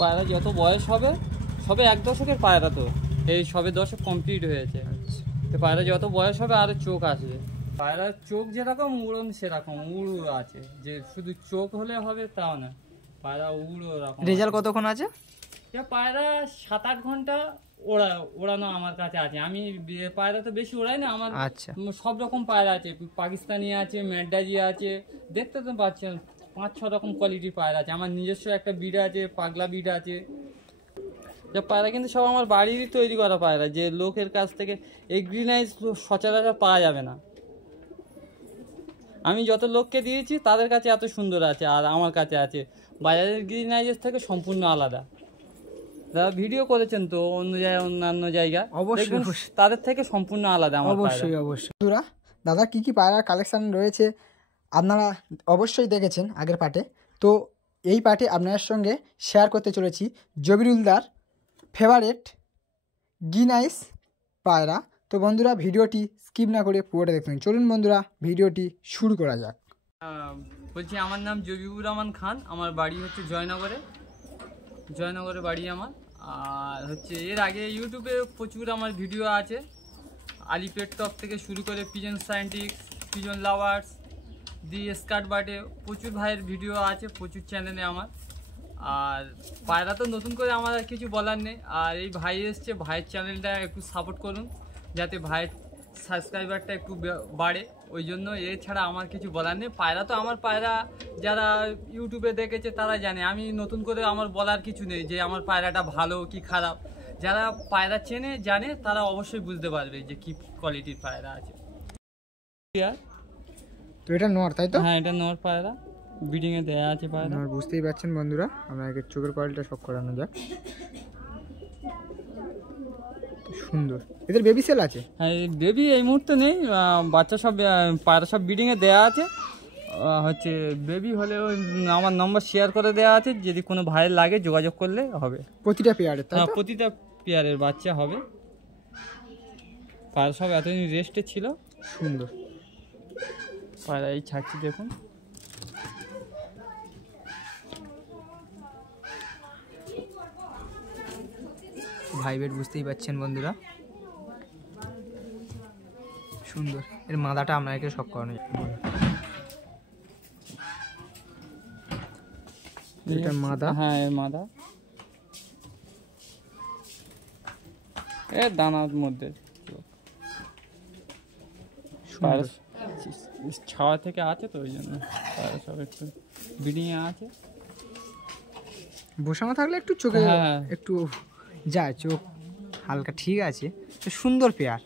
পায়রা যত বয়স হবে, সবে 1 দশকের পায়রা, তো এই সবে 10 কমপ্লিট হয়েছে। তো পায়রা যত বয়স হবে আরো চোখ আসবে। পায়রার চোখ যেরকম উড়ন সেরকম উড়ো আছে, যে শুধু চোখ হলে হবে তাও না, পায়রা উড়ো রকম। রেজাল্ট কতক্ষণ আছে? পায়রা 7-8 ঘন্টা ওড়ানো আমার কাছে আছে। আমি পায়রা তো বেশি ওড়াই না, আমার আচ্ছা, সব রকম পায়রা আছে, পাকিস্তানি আছে, ম্যাডাজি আছে, দেখতে তো পাচ্ছেন 5-6 রকম কোয়ালিটির পায়রা আছে। আমার নিজস্ব একটা বিড আছে, পাগলা বিড আছে। পায়রা কিন্তু সব আমার বাড়িরই তৈরি করা পায়রা, যে লোকের কাছ থেকে এই গ্রিন আইস সচরাচর পাওয়া যাবে না। আমি যত লোককে দিয়েছি তাদের কাছে এত সুন্দর আছে, আর আমার কাছে আছে বাজারের গ্রিন আইসের থেকে সম্পূর্ণ আলাদা। যারা ভিডিও করেছেন তো অন্যান্য জায়গায়, অবশ্যই তাদের থেকে সম্পূর্ণ আলাদা আমার। অবশ্যই বন্ধুরা, দাদা কি কি পায়রার কালেকশন রয়েছে আপনারা অবশ্যই দেখেছেন আগের পার্টে। তো এই পার্টে আপনাদের সঙ্গে শেয়ার করতে চলেছি জবিরুলদার ফেভারেট গ্রিন আইস পায়রা। তো বন্ধুরা, ভিডিওটি স্কিপ না করে পুরোটা দেখবেন। চলুন বন্ধুরা, ভিডিওটি শুরু করা যাক। বলছি, আমার নাম জবিউর রহমান খান, আমার বাড়ি হচ্ছে জয়নগরে বাড়ি আমার। আর হচ্ছে এর আগে ইউটিউবে প্রচুর আমার ভিডিও আছে, আলিপেট টপ থেকে শুরু করে পিজন সায়েন্টিক্স, পিজন লাভার্স, দি স্কার্ট বার্ডে প্রচুর ভাইয়ের ভিডিও আছে, প্রচুর চ্যানেলে আমার। আর পায়রা তো নতুন করে আমার আর কিছু বলার নেই। আর এই ভাই এসছে, ভাইয়ের চ্যানেলটা একটু সাপোর্ট করুন, যাতে ভাইয়ের সাবস্ক্রাইবারটা একটু বাড়ে, ওই জন্য। এছাড়া আমার কিছু বলার নেই। পায়রা তো আমার পায়রা যারা ইউটিউবে দেখেছে তারা জানে, আমি নতুন করে আমার বলার কিছু নেই যে আমার পায়রাটা ভালো কি খারাপ। যারা পায়রা চেনে জানে তারা অবশ্যই বুঝতে পারবে যে কি কোয়ালিটির পায়রা আছে। তো এটা নর, তাই তো? হ্যাঁ, এটা নর পায়রা, ব্রিডিংয়ে দেওয়া আছে পায়রা। নর, বুঝতেই পারছেন বন্ধুরা। আপনাকে চোখের কোয়ালিটিটা সব করানো যাক। সুন্দর। এদের বেবি সেল আছে? হ্যাঁ, বেবি এই মুহূর্তে নেই, বাচ্চা সব পায়রা সব ব্রিডিংয়ে দেওয়া আছে। হচ্ছে বেবি হলেও আমার নম্বর শেয়ার করে দেওয়া আছে, যদি কোনো ভাইয়ের লাগে যোগাযোগ করলে হবে। প্রতিটা পেয়ারের? হ্যাঁ, প্রতিটা পেয়ারের বাচ্চা হবে। পায়রা সব এতদিন রেস্টে ছিল। সুন্দর পায়রা এই ছাড়ছি, দেখুন। ভাইবেট বুঝতেই পারছেন বন্ধুরা, সুন্দর। এর মাদাটা আপনাকে শখ করানো। এটা মাদা? হ্যাঁ, এর মাদা, এর দানার মধ্যে ছাওয়া থেকে আছে, তো ওই জন্য সব একটু ব্রিডিংয়ে আছে। বসানো থাকলে একটু চোখে একটু যায়, চোখ হালকা ঠিক আছে। তো সুন্দর পেয়ার।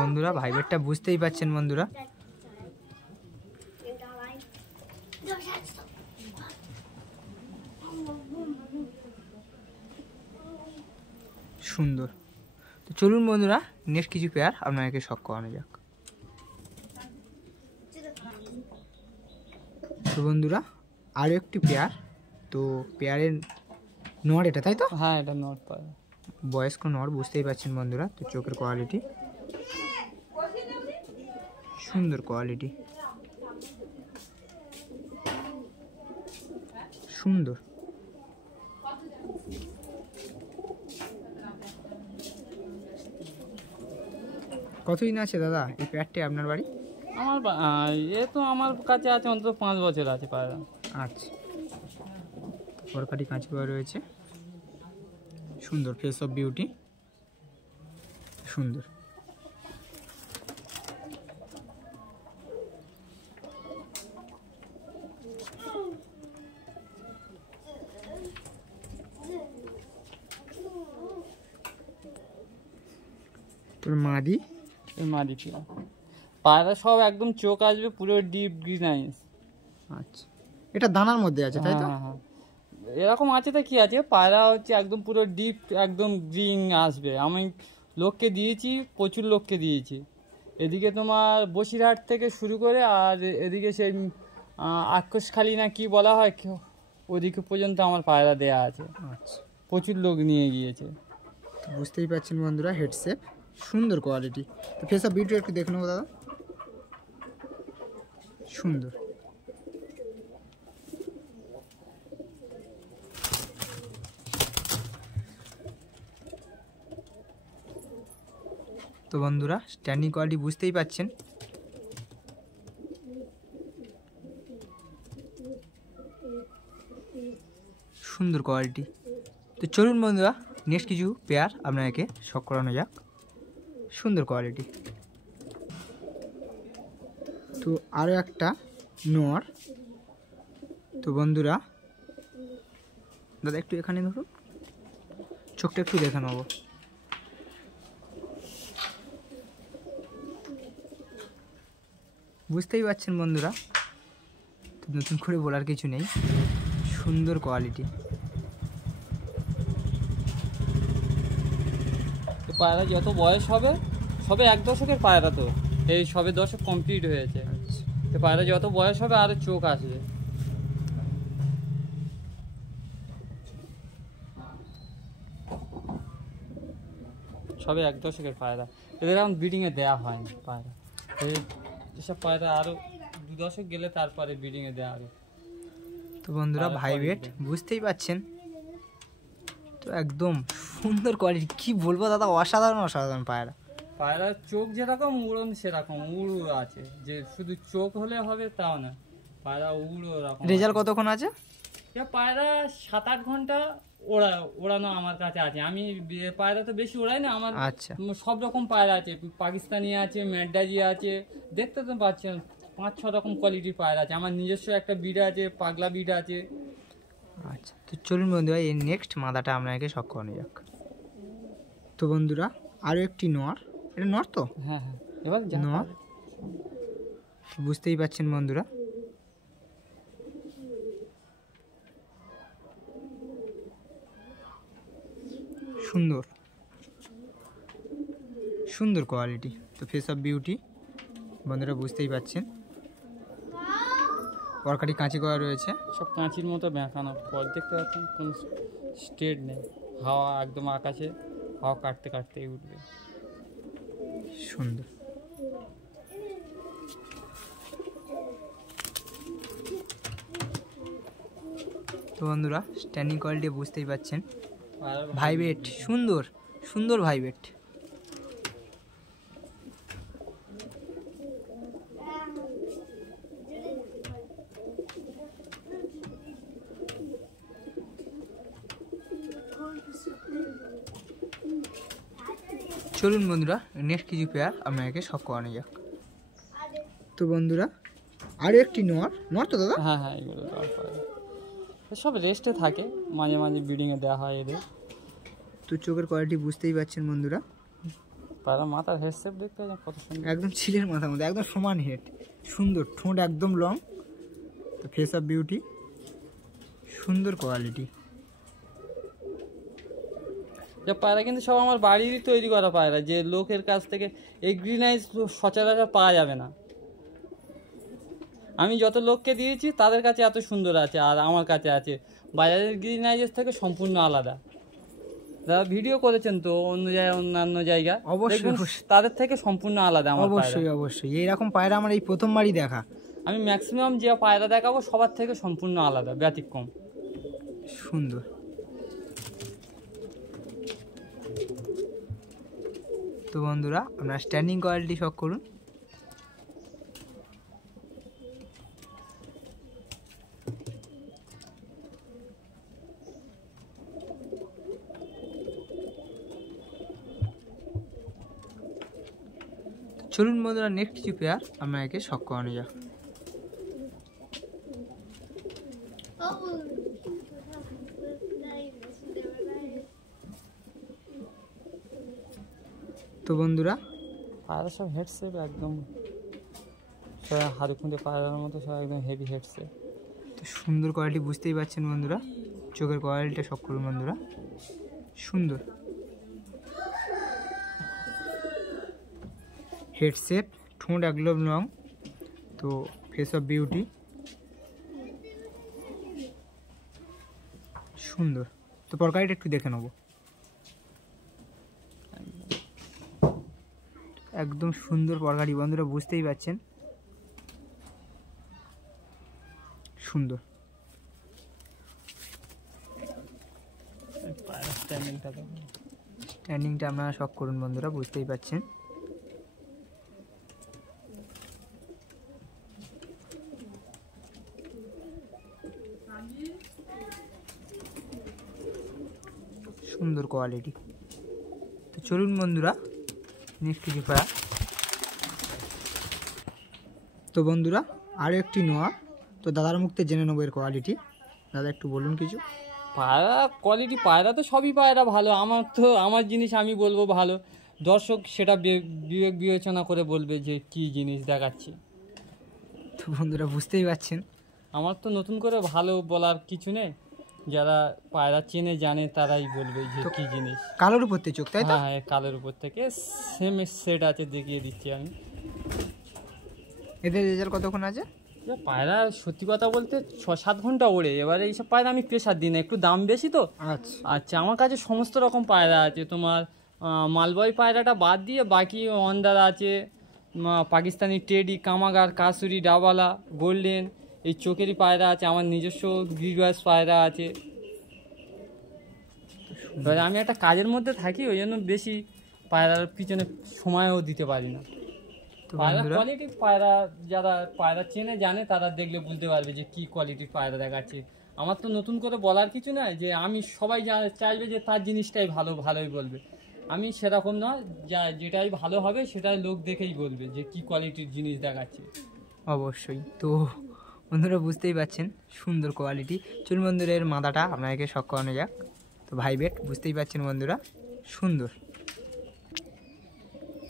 বন্ধুরা, ভাইবেটটা বুঝতেই পাচ্ছেন বন্ধুরা, সুন্দর। তো চলুন বন্ধুরা, নেক্সট কিছু পেয়ার আপনাকে শখ করানো যাক। তো বন্ধুরা, আরও একটি পেয়ার। তো পেয়ারের নর এটা, তাই তো? হ্যাঁ, এটা নর পায়রা, বয়স্ক নর, বুঝতেই পারছেন বন্ধুরা। তো চোখের কোয়ালিটি সুন্দর, কোয়ালিটি সুন্দর। কতদিন আছে দাদা এই পেয়ারটি আপনার বাড়ি? আমার তো আমার কাছে আছে অন্তত 5 বছর আছে পায়রা। আচ্ছা, ফরকাটি কাঁচি পাওয়া রয়েছে, সুন্দর, ফেস অফ বিউটি, সুন্দর। তোর মাদি? মাদি পায়রা সব একদম চোখ আসবে পুরো ডিপ গ্রিন আইস। আচ্ছা, এটা দানার মধ্যে আছে, তাই তো? হ্যাঁ, এরকম আছে তো কি আছে, পায়রা হচ্ছে একদম পুরো ডিপ একদম গ্রিন আসবে। আমি লোককে দিয়েছি, প্রচুর লোককে দিয়েছি। এদিকে তোমার বসিরহাট থেকে শুরু করে, আর এদিকে সেই আক্ষসখালী না কি বলা হয়, ওদিকে পর্যন্ত আমার পায়রা দেয়া আছে। আচ্ছা, প্রচুর লোক নিয়ে গিয়েছে। বুঝতেই পারছেন বন্ধুরা, হেডসেপ সুন্দর কোয়ালিটি। তো ফেস অফ বিউটি একটু দেখে নেবো দাদা। সুন্দর। তো বন্ধুরা স্ট্যান্ডিং কোয়ালিটি বুঝতেই পাচ্ছেন। সুন্দর কোয়ালিটি। তো চলুন বন্ধুরা নেক্সট কিছু পেয়ার আপনাকে শখ করানো যাক। সুন্দর কোয়ালিটি। তো আরও একটা নর। তো বন্ধুরা দাদা একটু এখানে ধরুন, চোখটা একটু দেখে নেব। বুঝতেই পারছেন বন্ধুরা, তো নতুন করে বলার কিছু নেই। সুন্দর কোয়ালিটি। পায়রা যত বয়স হবে, সবে 1 দশকের পায়রা, তো এই সবে দশক কমপ্লিট হয়েছে। তো পায়রা যত বয়স হবে আরও চোখ আসবে। সবে 1 দশকের পায়রা, এদের এখন ব্রিডিংয়ে দেওয়া হয়নি পায়রা। এসব পায়রা আরও 2 দশক গেলে তারপরে ব্রিডিংয়ে দেওয়া হবে। তো বন্ধুরা ভাইবেট বুঝতেই পাচ্ছেন, তো একদম সুন্দর কোয়ালিটি। কি বলবো দাদা, অসাধারণ অসাধারণ পায়রা। পায়রার চোখ যেরকম উড়ন সেরকম উড়ো আছে, যে শুধু চোখ হলে হবে তাও না, পায়রা উড়ো রকম। রেজাল্ট কতক্ষণ আছে? পায়রা 7-8 ঘন্টা ওড়ানো আমার কাছে আছে। আমি পায়রা তো বেশি ওড়াই না, আমার আচ্ছা সব রকম পায়রা আছে, পাকিস্তানি আছে, ম্যাডাজি আছে, দেখতে তো পাচ্ছেন 5-6 রকম কোয়ালিটির পায়রা আছে। আমার নিজস্ব একটা বিড আছে, পাগলা বিড আছে। আচ্ছা, তো চলুন বন্ধুরা এই নেক্সট মাদাটা আপনাকে শখ করানো যাক। তো বন্ধুরা আরও একটি নর। এটা নর তো? হ্যাঁ হ্যাঁ, এবার নর। বুঝতেই পাচ্ছেন বন্ধুরা, সুন্দর সুন্দর কোয়ালিটি। তো ফেস অফ বিউটি বন্ধুরা বুঝতেই পাচ্ছেন। পরকাটি কাঁচি করা রয়েছে, সব কাঁচির মতো বেঁকানো পর, দেখতে পাচ্ছেন কোনো স্টেট নেই। হাওয়া একদম আকাশে, হাওয়া কাটতে কাটতেই উঠবে। সুন্দর। তো বন্ধুরা স্ট্যান্ডিং কোয়ালিটি বুঝতেই পাচ্ছেন। ভাইবেট সুন্দর সুন্দর ভাইবেট। চলুন বন্ধুরা নেক্সট কিছু পেয়ার আপনাকে শখ করানো যাক। তো বন্ধুরা আরও একটি নর। নর তো দাদা? হ্যাঁ হ্যাঁ, এগুলো সব রেস্টে থাকে, মাঝে মাঝে ব্রিডিংয়ে দেওয়া হয় এদের। তো চোখের কোয়ালিটি বুঝতেই পাচ্ছেন বন্ধুরা। পায়রা মাথার হেড শেপ দেখতে পাচ্ছেন কত সুন্দর, একদম ছিলের মাথার মধ্যে, একদম সমান হেড, সুন্দর ঠোঁট একদম লং। তো ফেস অফ বিউটি, সুন্দর কোয়ালিটি। পায়রা কিন্তু সব আমার বাড়িরই তৈরি করা পায়রা, যে লোকের কাছ থেকে এই গ্রিন আইস সচরাচর পাওয়া যাবে না। আমি যত লোককে দিয়েছি তাদের কাছে এত সুন্দর আছে, আর আমার কাছে আছে বাজারের গ্রিন আইজের থেকে সম্পূর্ণ আলাদা। যারা ভিডিও করেছেন তো অন্যান্য জায়গা, অবশ্যই তাদের থেকে সম্পূর্ণ আলাদা আমার। অবশ্যই অবশ্যই এইরকম পায়রা আমার এই প্রথমবারই দেখা। আমি ম্যাক্সিমাম যে পায়রা দেখাবো সবার থেকে সম্পূর্ণ আলাদা, ব্যতিক্রম। সুন্দর। তো বন্ধুরা আপনারা স্ট্যান্ডিং কোয়ালিটি শখ করুন। চলুন বন্ধুরা নেক্সট কিছু পেয়ার আপনাকে শখ করানো যাক। তো বন্ধুরা পায়রা সব হেডসেট একদম সব হাড়ুখুঁড়ে পায়রার মতো, সব একদম হেভি হেডসেট। তো সুন্দর কোয়ালিটি বুঝতেই পারছেন বন্ধুরা, চোখের কোয়ালিটিটা শখ করুন বন্ধুরা, সুন্দর হেডসেট, ঠোঁট একদম লং। তো ফেস অফ বিউটি, সুন্দর। তো পরকারিটা একটু দেখে নেব। একদম সুন্দর পরকারি বন্ধুরা বুঝতেই পারছেন। সুন্দর। স্ট্যান্ডিংটা আপনারা শখ করুন বন্ধুরা, বুঝতেই পারছেন। সুন্দর কোয়ালিটি। তো চলুন বন্ধুরা নেক্সট কিছু পায়রা। তো বন্ধুরা আরও একটি নোয়া, তো দাদার মুখতে জেনে নেবো এর কোয়ালিটি। দাদা একটু বলুন কিছু। পায়রা কোয়ালিটি, পায়রা তো সবই পায়রা ভালো, আমার জিনিস আমি বলবো ভালো, দর্শক সেটা বিবেক বিবেচনা করে বলবে যে কি জিনিস দেখাচ্ছি। তো বন্ধুরা বুঝতেই পারছেন, আমার তো নতুন করে ভালো বলার কিছু নেই, যারা পায়রা চেনে জানে তারাই বলবে যে কি জিনিস। কালোর উপর থেকে চোখ, তাই তো? হ্যাঁ, কালের উপর থেকে সেম সেট আছে, দেখিয়ে দিচ্ছি আমি। এদের রেজাল্ট কতক্ষণ আছে? পায়রা সত্যি কথা বলতে 6-7 ঘন্টা ওড়ে। এবারে এইসব পায়রা আমি প্রেশার দিই না, একটু দাম বেশি তো। আচ্ছা আচ্ছা, আমার কাছে সমস্ত রকম পায়রা আছে। তোমার মালবয় পায়রাটা বাদ দিয়ে বাকি অন্ডার আছে, পাকিস্তানি টেডি, কামাগার, কাসুরি, ডাবালা, গোল্ডেন, এই চোখেরই পায়রা আছে। আমার নিজস্ব গিগাস পায়রা আছে। এবারে আমি একটা কাজের মধ্যে থাকি, ওই জন্য বেশি পায়রার পিছনে সময়ও দিতে পারি না। পায়রা কোয়ালিটি, পায়রা যারা পায়রা চেনে জানে তারা দেখলে বুঝতে পারবে যে কি কোয়ালিটির পায়রা দেখাচ্ছে। আমার তো নতুন করে বলার কিছু নাই, যে আমি সবাই চাইবে যে তার জিনিসটাই ভালোই বলবে। আমি সেরকম নয়, যেটাই ভালো হবে সেটাই লোক দেখেই বলবে যে কি কোয়ালিটির জিনিস দেখাচ্ছে। অবশ্যই। তো বন্ধুরা বুঝতেই পারছেন সুন্দর কোয়ালিটি। চলুন বন্ধুরা এর মাদাটা আপনাকে শখ করানো যাক। তো ভাইবেট বুঝতেই পারছেন বন্ধুরা, সুন্দর।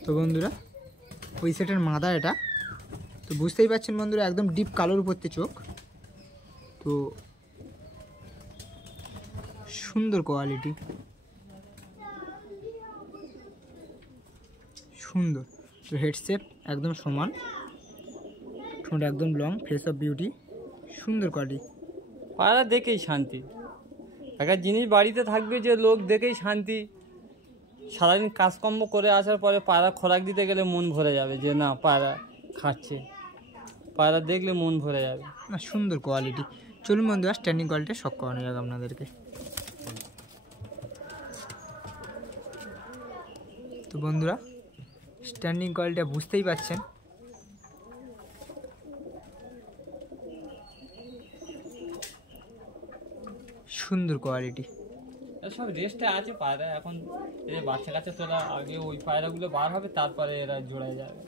তো বন্ধুরা ওই সেটের মাদা এটা, তো বুঝতেই পারছেন বন্ধুরা একদম ডিপ কালোর উপর থেকে চোখ। তো সুন্দর কোয়ালিটি, সুন্দর। তো হেডশেপ একদম সমান, ঠোঁট একদম লং, ফেস অফ বিউটি, সুন্দর কোয়ালিটি। পায়রা দেখেই শান্তি। একটা জিনিস বাড়িতে থাকবে যে লোক দেখেই শান্তি। সারাদিন কাজকর্ম করে আসার পরে পায়রা খোরাক দিতে গেলে মন ভরে যাবে যে না পায়রা খাচ্ছে, পায়রা দেখলে মন ভরে যাবে। না সুন্দর কোয়ালিটি। চলুন বন্ধুরা স্ট্যান্ডিং কোয়ালিটি শখ করানো যাক আপনাদেরকে। তো বন্ধুরা স্ট্যান্ডিং কোয়ালিটিটা বুঝতেই পারছেন, সুন্দর কোয়ালিটি। সব রেস্টে আছে পায়রা এখন। এই বাচ্চা কাচ্চা তোলা আগে ওই পায়রাগুলো বার হবে, তারপরে এরা জোড়ায় যাবে।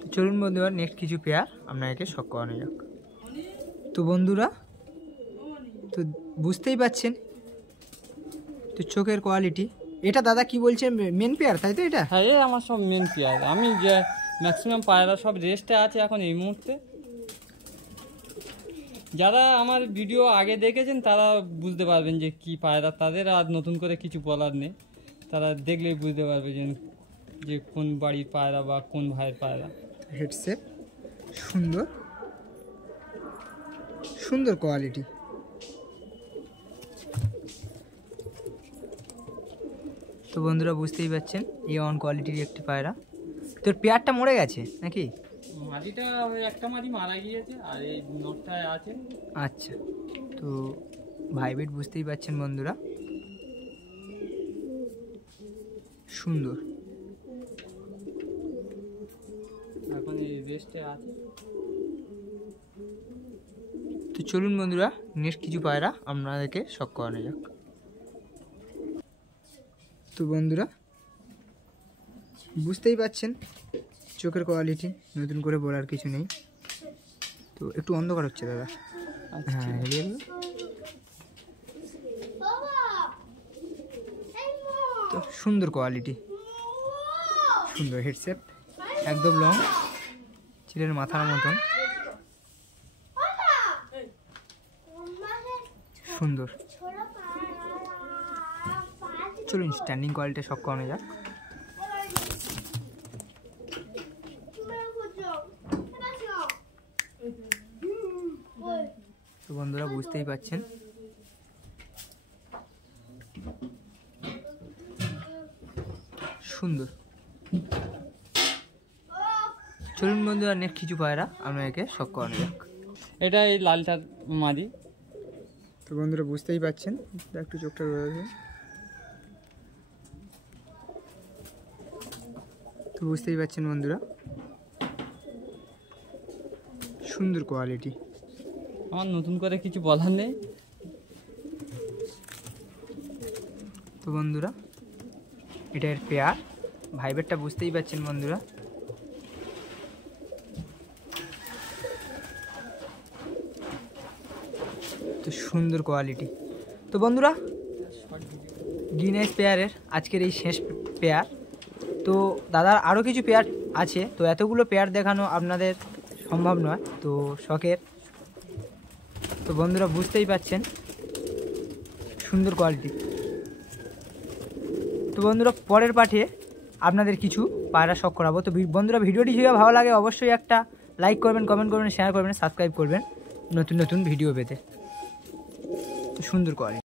তো চলুন বন্ধুরা নেক্সট কিছু পেয়ার আপনাকে শখ করানো যাক। তো বন্ধুরা তো বুঝতেই পাচ্ছেন তো চোখের কোয়ালিটি। এটা দাদা কি বলছে, মেন পেয়ার তাই তো? এটা হ্যাঁ, এই আমার সব মেন পেয়ার। আমি যে ম্যাক্সিমাম পায়রা সব রেস্টে আছে এখন এই মুহূর্তে। যারা আমার ভিডিও আগে দেখেছেন তারা বুঝতে পারবেন যে কি পায়রা, তাদের আর নতুন করে কিছু বলার নেই। তারা দেখলেই বুঝতে পারবে যে কোন বাড়ির পায়রা বা কোন ভাইয়ের পায়রা। হেডসেট সুন্দর, সুন্দর কোয়ালিটি। তো বন্ধুরা বুঝতেই পারছেন এই অন কোয়ালিটির একটি পায়রা। তোর পেয়ারটা মরে গেছে নাকি? মাদিটা একটা মাদি মারা গিয়েছে আর এই নটটায় আছে। আচ্ছা, তো ভাইবেট বুঝতেই পারছেন বন্ধুরা, সুন্দর। এখন এই রেস্টে আছে। তো চলুন বন্ধুরা নেক্সট কিছু পায়রা আপনাদেরকে শখ করানো যাক। তো বন্ধুরা বুঝতেই পারছেন চোখের কোয়ালিটি, নতুন করে বলার কিছু নেই। তো একটু অন্ধকার হচ্ছে দাদা। হ্যাঁ, তো সুন্দর কোয়ালিটি, সুন্দর হেডসেট একদম লং, চিলের মাথার মতন, সুন্দর। চলুন স্ট্যান্ডিং কোয়ালিটি শখ করানো যাক। তো বন্ধুরা বুঝতেই পাচ্ছেন সুন্দর। চলুন বন্ধুরা নেক্সট কিছু পায়রা আপনাকে শখ করানো যাক। এটা এই লালটা মাদি। তো বন্ধুরা বুঝতেই পাচ্ছেন, একটু চোখটা রয়েছে, তো বুঝতেই পাচ্ছেন বন্ধুরা সুন্দর কোয়ালিটি। আমার নতুন করে কিছু বলার নেই। তো বন্ধুরা এটা এর পেয়ার, ভাইবেরটা বুঝতেই পাচ্ছেন বন্ধুরা। তো সুন্দর কোয়ালিটি। তো বন্ধুরা গ্রিন পেয়ারের আজকের এই শেষ পেয়ার। তো দাদার আরও কিছু পেয়ার আছে, তো এতগুলো পেয়ার দেখানো আপনাদের সম্ভব নয়, তো শখের। তো বন্ধুরা বুঝতেই পাচ্ছেন সুন্দর কোয়ালিটি। তো বন্ধুরা পরের পাঠে আপনাদের কিছু পায়রা শখ করাবো। তো বন্ধুরা ভিডিওটি যদি ভালো লাগে অবশ্যই একটা লাইক করবেন, কমেন্ট করবেন, শেয়ার করবেন, সাবস্ক্রাইব করবেন নতুন নতুন ভিডিও পেতে। তো সুন্দর কোয়ালিটি।